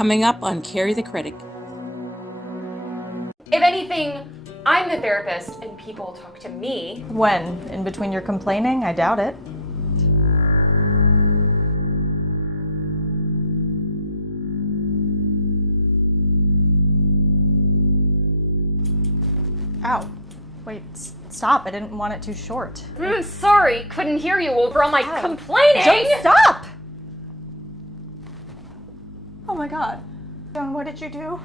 Coming up on Carrie the Critic. If anything, I'm the therapist and people talk to me. When? In between your complaining? I doubt it. Ow. Wait, stop. I didn't want it too short. Sorry, couldn't hear you over all my complaining. Don't stop! Oh my god. Joan, what did you do?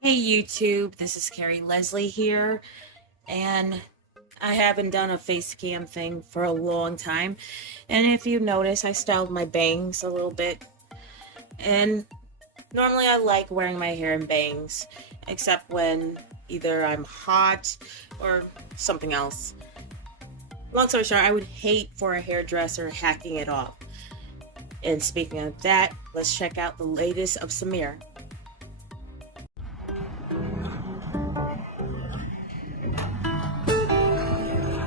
Hey YouTube, this is Carrie Leslie here, and I haven't done a face cam thing for a long time, and if you notice, I styled my bangs a little bit, and normally I like wearing my hair in bangs, except when either I'm hot or something else. Long story short, I would hate for a hairdresser hacking it off. And speaking of that, let's check out the latest of Samir.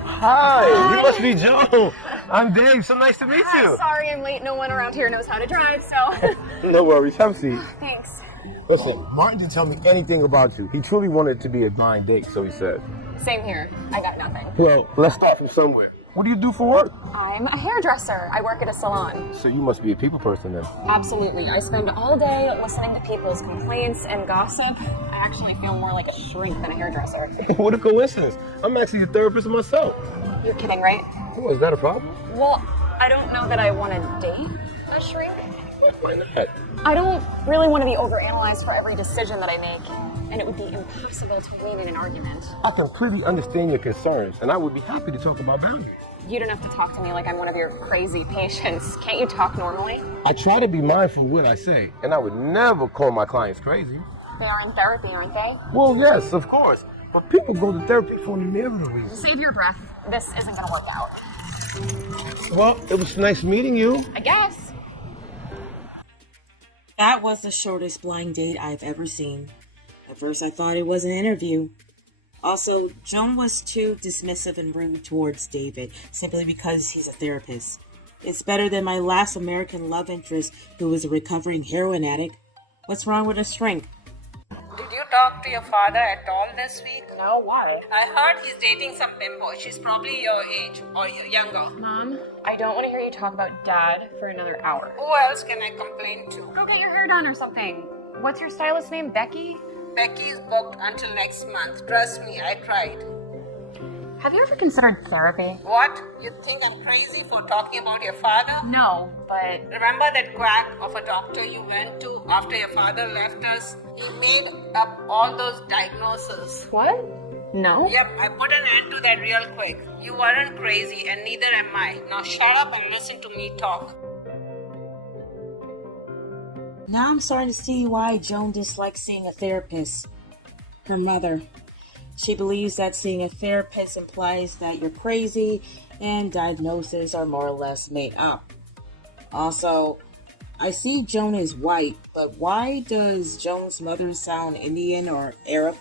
Hi, you must be Joe. I'm Dave, so nice to meet you. Sorry I'm late, no one around here knows how to drive, so. No worries, have a seat. Thanks. Listen, Martin didn't tell me anything about you. He truly wanted it to be a blind date, so he said. Same here, I got nothing. Well, let's start from somewhere. What do you do for work? I'm a hairdresser. I work at a salon. So you must be a people person then. Absolutely. I spend all day listening to people's complaints and gossip. I actually feel more like a shrink than a hairdresser. What a coincidence. I'm actually a therapist myself. You're kidding, right? Oh, is that a problem? Well, I don't know that I want to date a shrink. Why not? I don't really want to be overanalyzed for every decision that I make, and it would be impossible to win in an argument. I completely understand your concerns, and I would be happy to talk about boundaries. You don't have to talk to me like I'm one of your crazy patients. Can't you talk normally? I try to be mindful of what I say, and I would never call my clients crazy. They are in therapy, aren't they? Well, yes, of course. But people go to therapy for a myriad of reasons. Save your breath. This isn't going to work out. Well, it was nice meeting you. I guess. That was the shortest blind date I've ever seen. At first I thought it was an interview. Also, Joan was too dismissive and rude towards David, simply because he's a therapist. It's better than my last American love interest, who was a recovering heroin addict. What's wrong with a shrink? Did you talk to your father at all this week? No, why? I heard he's dating some bimbo. She's probably your age or younger. Mom, I don't want to hear you talk about Dad for another hour. Who else can I complain to? Go get your hair done or something. What's your stylist name, Becky? Becky's booked until next month. Trust me, I tried. Have you ever considered therapy? What? You think I'm crazy for talking about your father? No, but... Remember that quack of a doctor you went to after your father left us? He made up all those diagnoses. What? No? Yep, I put an end to that real quick. You weren't crazy and neither am I. Now shut up and listen to me talk. Now I'm starting to see why Joan dislikes seeing a therapist. Her mother. She believes that seeing a therapist implies that you're crazy and diagnoses are more or less made up. Also, I see Joan is white, but why does Joan's mother sound Indian or Arab?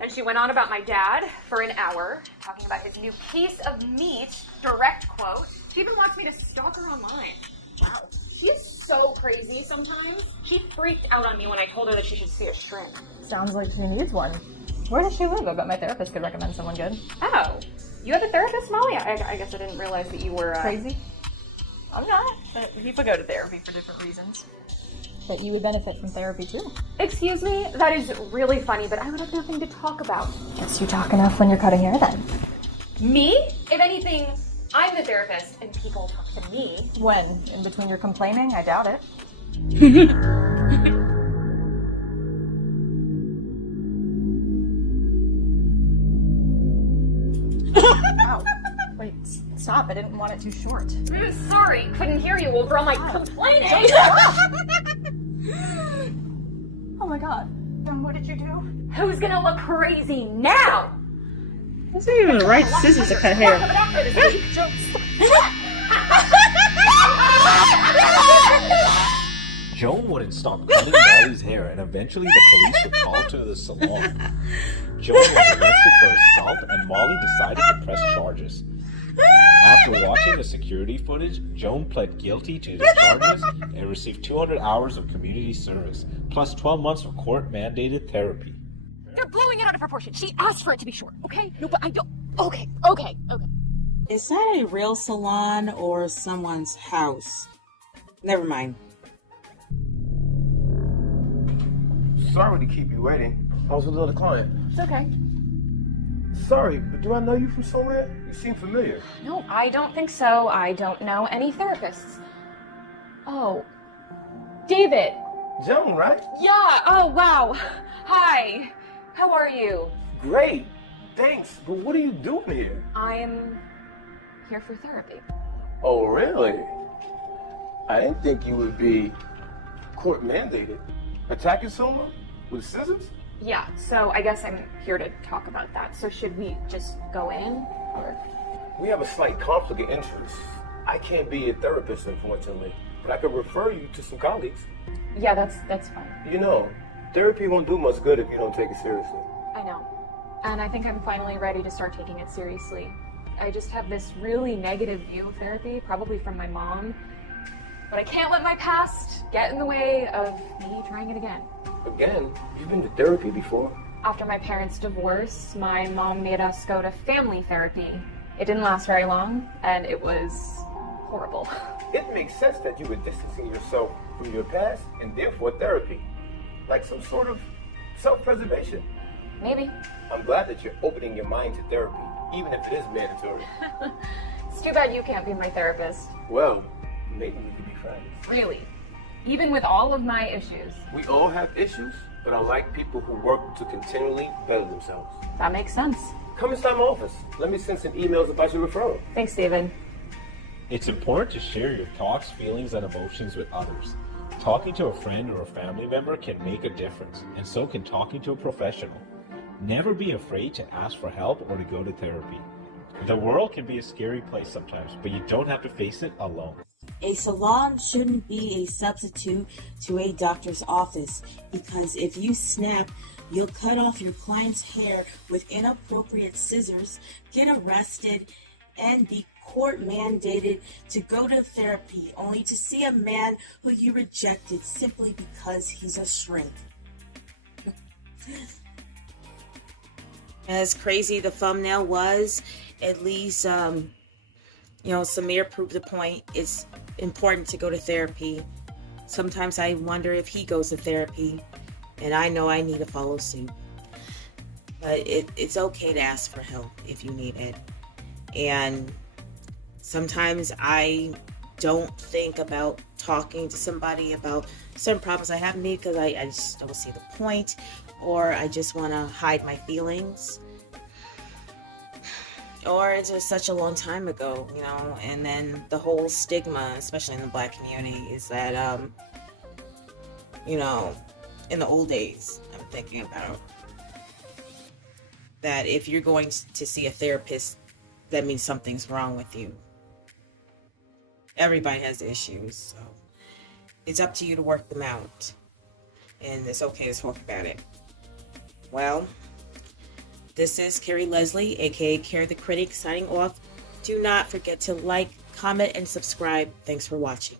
And she went on about my dad for an hour, talking about his new piece of meat, direct quote. She even wants me to stalk her online. Wow. She's so crazy sometimes. She freaked out on me when I told her that she should see a shrink. Sounds like she needs one. Where does she live? I bet my therapist could recommend someone good. Oh, you have a therapist, Molly? I guess I didn't realize that you were... Crazy? I'm not, but people go to therapy for different reasons. But you would benefit from therapy too. Excuse me? That is really funny, but I would have nothing to talk about. Guess you talk enough when you're cutting hair then. Me? If anything, I'm the therapist and people talk to me. When? In between your complaining? I doubt it. Ow. Wait, stop. I didn't want it too short. Sorry, couldn't hear you over all my complaining. Oh my god. Then what did you do? Who's gonna look crazy now? Those are even the right scissors to cut hair. Joan wouldn't stop cutting Molly's hair, and eventually the police were called to the salon. Joan was arrested for assault, and Molly decided to press charges. After watching the security footage, Joan pled guilty to the charges and received 200 hours of community service, plus 12 months of court-mandated therapy. They're blowing it out of proportion. She asked for it to be short, okay? No, but I don't. Okay. Is that a real salon or someone's house? Never mind. Sorry to keep you waiting. I was with another client. It's okay. Sorry, but do I know you from somewhere? You seem familiar. No, I don't think so. I don't know any therapists. Oh. David. Joan, right? Yeah. Oh, wow. Hi. How are you? Great. Thanks. But what are you doing here? I'm here for therapy. Oh, really? I didn't think you would be court mandated. Attacking someone with scissors? Yeah, so I guess I'm here to talk about that. So should we just go in? Or... We have a slight conflict of interest. I can't be a therapist, unfortunately, but I could refer you to some colleagues. Yeah, that's fine. You know, therapy won't do much good if you don't take it seriously. I know. And I think I'm finally ready to start taking it seriously. I just have this really negative view of therapy, probably from my mom. But I can't let my past get in the way of me trying it again. Again? You've been to therapy before? After my parents' divorce, my mom made us go to family therapy. It didn't last very long, and it was horrible. It makes sense that you were distancing yourself from your past and therefore therapy. Like some sort of self-preservation. Maybe. I'm glad that you're opening your mind to therapy, even if it is mandatory. It's too bad you can't be my therapist. Well, maybe we could be friends. Really. Even with all of my issues. We all have issues, but I like people who work to continually better themselves. That makes sense. Come inside my office. Let me send some emails about your referral. Thanks, David. It's important to share your thoughts, feelings, and emotions with others. Talking to a friend or a family member can make a difference, and so can talking to a professional. Never be afraid to ask for help or to go to therapy. The world can be a scary place sometimes, but you don't have to face it alone. A salon shouldn't be a substitute to a doctor's office, because if you snap, you'll cut off your client's hair with inappropriate scissors, get arrested, and be court mandated to go to therapy only to see a man who you rejected simply because he's a shrink. As crazy the thumbnail was, at least Samir proved the point. It's important to go to therapy. Sometimes I wonder if he goes to therapy, and I know I need to follow suit. But it's okay to ask for help if you need it. And sometimes I don't think about talking to somebody about certain problems I have me because I just don't see the point, or I just want to hide my feelings. Or it's just such a long time ago, and then the whole stigma, especially in the Black community, is that, in the old days, I'm thinking about that if you're going to see a therapist, that means something's wrong with you. Everybody has issues, so it's up to you to work them out, and it's okay to talk about it. Well, this is Carrie Leslie, aka Carrie the Critic, signing off. Do not forget to like, comment, and subscribe. Thanks for watching.